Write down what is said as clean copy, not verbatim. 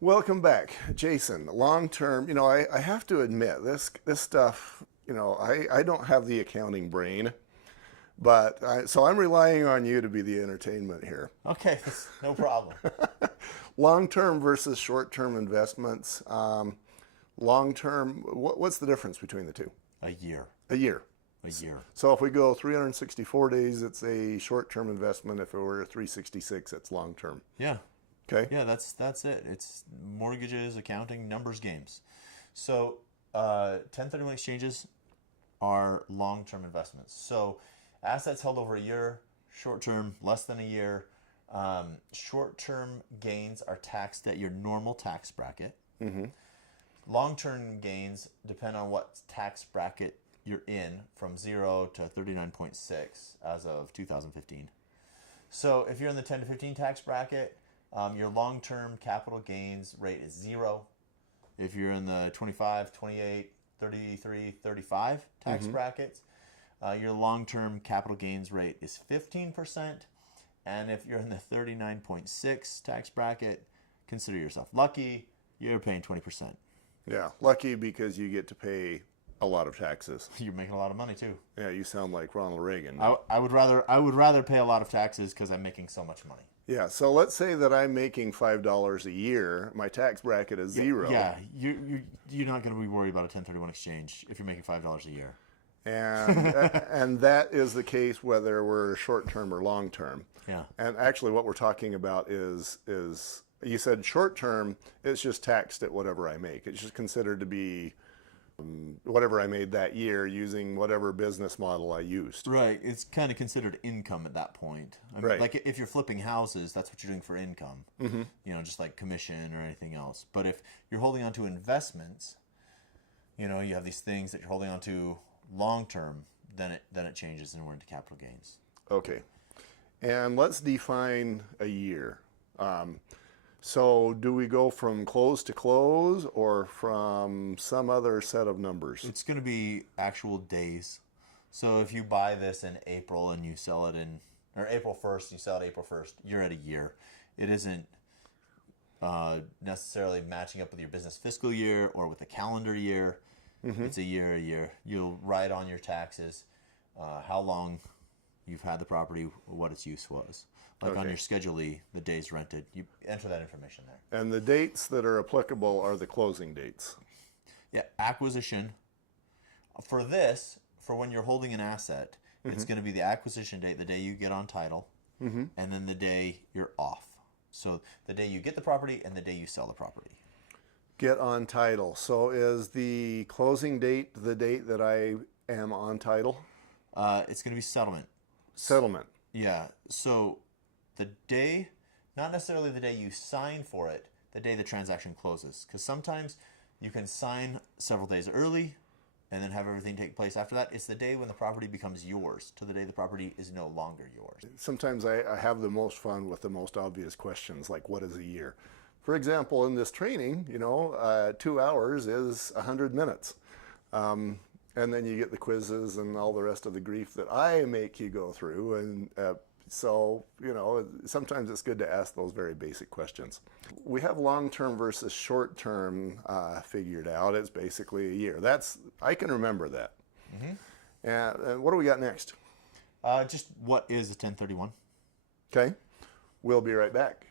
Welcome back, Jason. Long term, I have to admit this stuff. I don't have the accounting brain, so I'm relying on you to be the entertainment here. Okay, no problem. Long term versus short term investments. Long term, what's the difference between the two? A year. A year. A year. So if we go 364 days, it's a short term investment. If it were 366, it's long term. Yeah. Okay. Yeah, that's it. It's mortgages, accounting, numbers games. So, 1031 exchanges are long-term investments. So, assets held over a year, short-term less than a year. Short-term gains are taxed at your normal tax bracket. Mm-hmm. Long-term gains depend on what tax bracket you're in, from 0 to 39.6 as of 2015. So, if you're in the 10 to 15 tax bracket, your long-term capital gains rate is 0. If you're in the 25, 28, 33, 35 tax brackets, your long-term capital gains rate is 15%. And if you're in the 39.6 tax bracket, consider yourself lucky. You're paying 20%. Yeah, lucky because you get to pay a lot of taxes. You're making a lot of money too. Yeah, you sound like Ronald Reagan. I would rather pay a lot of taxes because I'm making so much money. Yeah, so let's say that I'm making $5 a year. My tax bracket is 0. Yeah, you're not going to be worried about a 1031 exchange if you're making $5 a year. And and that is the case whether we're short term or long term. Yeah. And actually, what we're talking about is you said short term. It's just taxed at whatever I make. It's just considered to be whatever I made that year using whatever business model I used. Right. It's kind of considered income at that point. I mean, Right. like if you're flipping houses, that's what you're doing for income. Mm-hmm. Just like commission or anything else. But if you're holding on to investments, you have these things that you're holding on to long term, then it changes and we're into capital gains. Okay. And let's define a year. So do we go from close to close or from some other set of numbers? It's going to be actual days. So if you buy this in April and you sell it or April 1st, you sell it April 1st, you're at a year. It isn't necessarily matching up with your business fiscal year or with the calendar year. Mm-hmm. It's a year. You'll write on your taxes how long you've had the property, what its use was. Like on your Schedule E, the days rented, you enter that information there. And the dates that are applicable are the closing dates. Yeah, acquisition. For when you're holding an asset, it's going to be the acquisition date, the day you get on title, and then the day you're off. So the day you get the property and the day you sell the property. Get on title. So is the closing date the date that I am on title? It's going to be settlement. Settlement. Yeah. So the day, not necessarily the day you sign for it, the day the transaction closes. Because sometimes you can sign several days early and then have everything take place after that. It's the day when the property becomes yours to the day the property is no longer yours. Sometimes I have the most fun with the most obvious questions, like what is a year? For example, in this training, 2 hours is 100 minutes. And then you get the quizzes and all the rest of the grief that I make you go through. And so, sometimes it's good to ask those very basic questions. We have long-term versus short-term figured out. It's basically a year. I can remember that. Mm-hmm. And what do we got next? Just what is a 1031? Okay. We'll be right back.